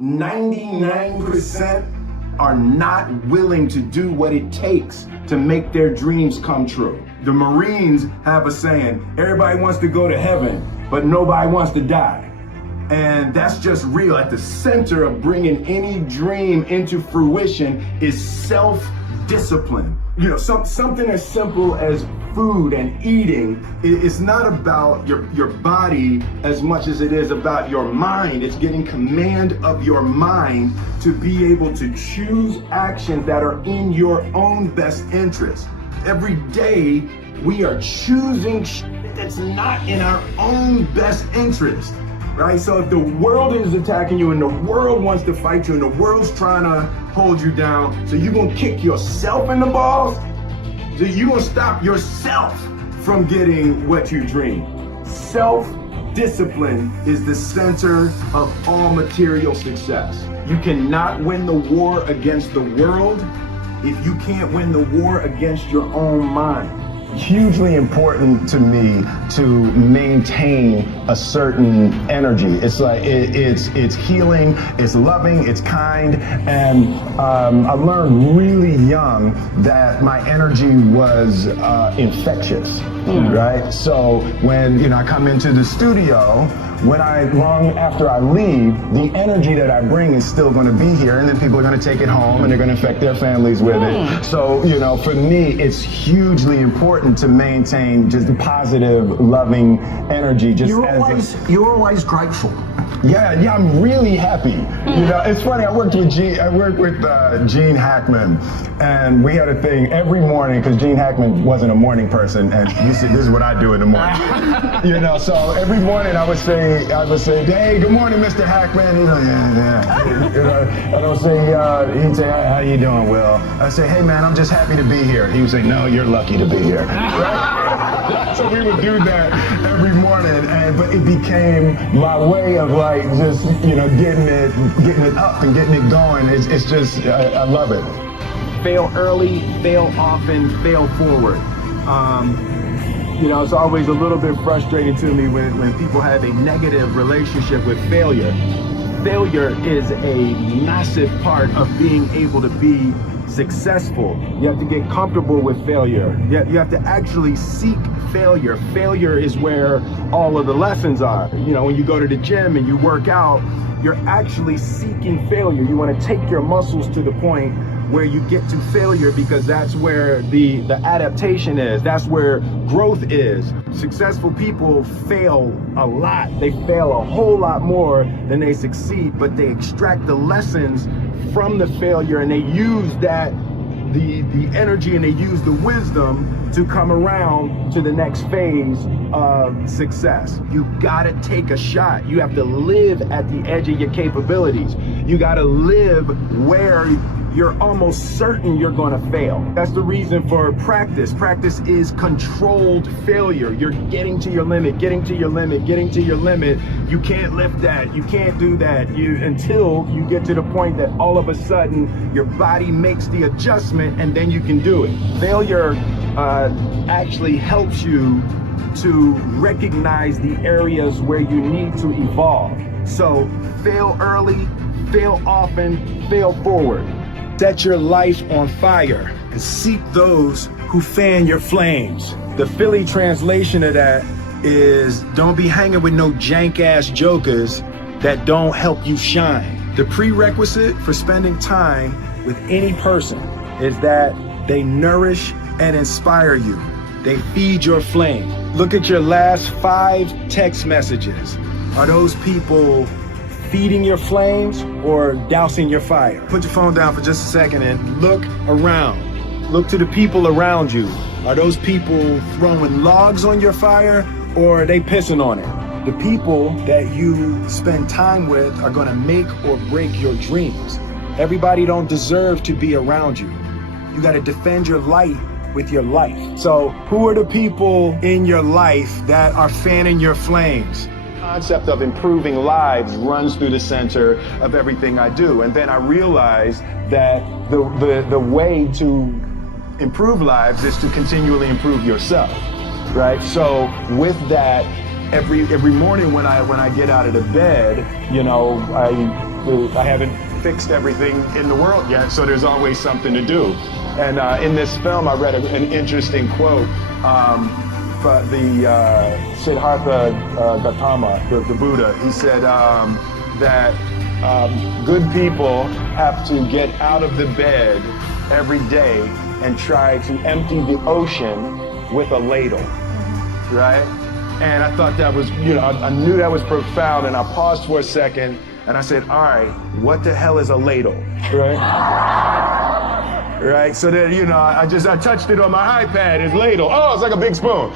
99% are not willing to do what it takes to make their dreams come true. The Marines have a saying, everybody wants to go to heaven, but nobody wants to die. And that's just real. At the center of bringing any dream into fruition is self-discipline. You know, something as simple as food and eating is not about your body as much as it is about your mind. It's getting command of your mind to be able to choose actions that are in your own best interest. Every day we are choosing shit that's not in our own best interest. Right? So if the world is attacking you and the world wants to fight you and the world's trying to hold you down, so you're gonna kick yourself in the balls? So you're gonna stop yourself from getting what you dream. Self-discipline is the center of all material success. You cannot win the war against the world if you can't win the war against your own mind. Hugely important to me to maintain a certain energy. It's like it's healing, it's loving, it's kind, and I learned really young that my energy was infectious, right? So when I come into the studio, long after I leave, the energy that I bring is still going to be here, and then people are going to take it home and they're going to infect their families with it. So, for me, it's hugely important to maintain just positive, loving energy. You're always grateful. Yeah, I'm really happy. It's funny. I worked with Gene Hackman, and we had a thing every morning because Gene Hackman wasn't a morning person, and he said, "This is what I do in the morning." So every morning I would say, "Hey, good morning, Mr. Hackman." He's like, "Yeah." I would say, he'd say, "How you doing, Will?" I say, "Hey, man, I'm just happy to be here." He would say, "No, you're lucky to be here." Right? So we would do that every morning, but it became my way of just getting it up and getting it going. It's just I love it. Fail early, fail often, fail forward. It's always a little bit frustrating to me when people have a negative relationship with failure. Failure is a massive part of being able to be successful. You have to get comfortable with failure. You have to actually seek failure. Failure is where all of the lessons are. When you go to the gym and you work out, you're actually seeking failure. You want to take your muscles to the point where you get to failure, because that's where the adaptation is. That's where growth is. Successful people fail a lot. They fail a whole lot more than they succeed, but they extract the lessons from the failure, and they use the energy, and they use the wisdom to come around to the next phase of success. You gotta take a shot. You have to live at the edge of your capabilities. You gotta live where you're almost certain you're gonna fail. That's the reason for practice. Practice is controlled failure. You're getting to your limit, getting to your limit, getting to your limit. You can't lift that, you can't do that, until you get to the point that all of a sudden your body makes the adjustment, and then you can do it. Failure actually helps you to recognize the areas where you need to evolve. So fail early, fail often, fail forward. Set your life on fire and seek those who fan your flames. The Philly translation of that is, don't be hanging with no jank ass jokers that don't help you shine. The prerequisite for spending time with any person is that they nourish and inspire you. They feed your flame. Look at your last 5 text messages. Are those people feeding your flames or dousing your fire? Put your phone down for just a second and look around. Look to the people around you. Are those people throwing logs on your fire, or are they pissing on it? The people that you spend time with are gonna make or break your dreams. Everybody don't deserve to be around you. You gotta defend your light with your life. So who are the people in your life that are fanning your flames? Concept of improving lives runs through the center of everything I do. And then I realized that the way to improve lives is to continually improve yourself, right? So with that, every morning when I get out of the bed, I haven't fixed everything in the world yet, so there's always something to do. And in this film, I read an interesting quote. But the Siddhartha Gautama, the Buddha, he said that good people have to get out of the bed every day and try to empty the ocean with a ladle, right? And I thought that was, I knew that was profound, and I paused for a second and I said, all right, what the hell is a ladle, right? Right, so then, I touched it on my iPad, it's ladle. Oh, it's like a big spoon,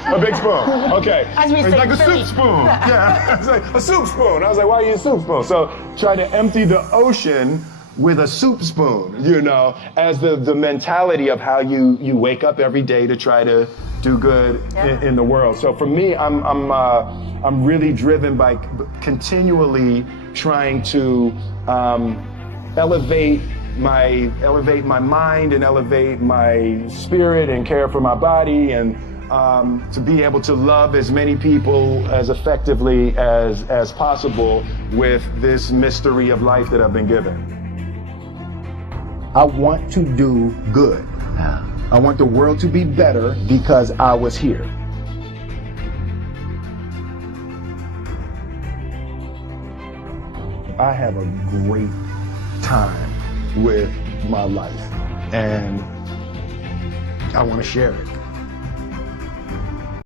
okay. It's like a soup spoon, yeah, it's like a soup spoon. I was like, why are you a soup spoon? So try to empty the ocean with a soup spoon, as the mentality of how you wake up every day to try to do good in the world. So for me, I'm really driven by continually trying to elevate my mind and elevate my spirit and care for my body, and to be able to love as many people as effectively as possible with this mystery of life that I've been given. I want to do good. I want the world to be better because I was here. I have a great time with my life, and I want to share it.